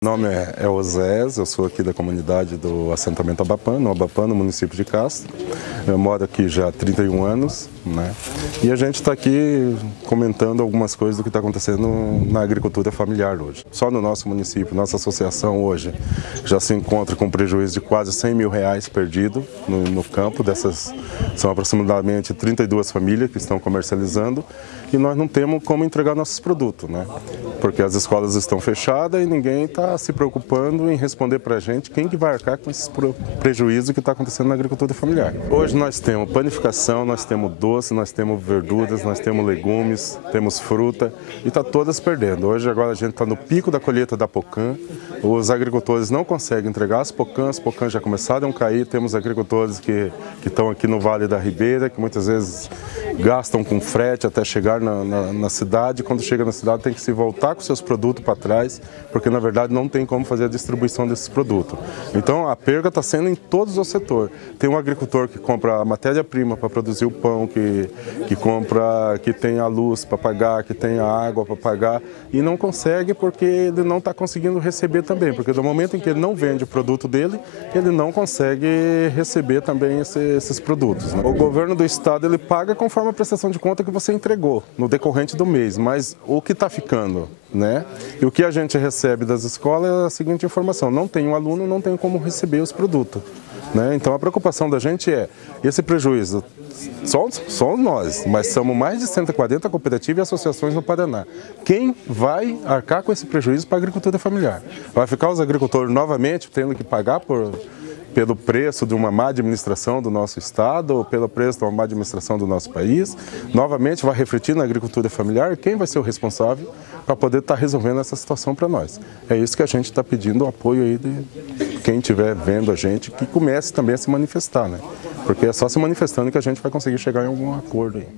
Meu nome é Osés, eu sou aqui da comunidade do assentamento Abapã, no município de Castro. Eu moro aqui já há 31 anos, né? E a gente está aqui comentando algumas coisas do que está acontecendo na agricultura familiar hoje. Só no nosso município, nossa associação hoje já se encontra com um prejuízo de quase R$100 mil perdido no campo. São aproximadamente 32 famílias que estão comercializando e nós não temos como entregar nossos produtos, né? Porque as escolas estão fechadas e ninguém está se preocupando em responder para a gente quem que vai arcar com esse prejuízo que está acontecendo na agricultura familiar. Hoje nós temos panificação, nós temos doce, nós temos verduras, nós temos legumes, temos fruta e está todas perdendo. Hoje agora a gente está no pico da colheita da pocã, os agricultores não conseguem entregar as pocãs já começaram a cair, temos agricultores que estão aqui no Vale da Ribeira, que muitas vezes gastam com frete até chegar na cidade, quando chega na cidade tem que se voltar com seus produtos para trás, porque na verdade não tem como fazer a distribuição desses produtos. Então a perda está sendo em todos os setores. Tem um agricultor que compra a matéria-prima para produzir o pão, que tem a luz para pagar, que tem a água para pagar e não consegue porque ele não está conseguindo receber também, porque no momento em que ele não vende o produto dele, ele não consegue receber também esses produtos, né? O governo do estado ele paga conforme a prestação de conta que você entregou no decorrente do mês, mas o que está ficando, né? E o que a gente recebe das escolas é a seguinte informação: não tem um aluno, não tem como receber os produtos, né? Então a preocupação da gente é esse prejuízo. Somos nós, mas somos mais de 140 cooperativas e associações no Paraná. Quem vai arcar com esse prejuízo para a agricultura familiar? Vai ficar os agricultores novamente tendo que pagar pelo preço de uma má administração do nosso estado ou pelo preço de uma má administração do nosso país? Novamente vai refletir na agricultura familiar? Quem vai ser o responsável para poder estar resolvendo essa situação para nós? É isso que a gente está pedindo, o apoio aí de quem estiver vendo a gente, que comece também a se manifestar, né? Porque é só se manifestando que a gente vai conseguir chegar em algum acordo aí.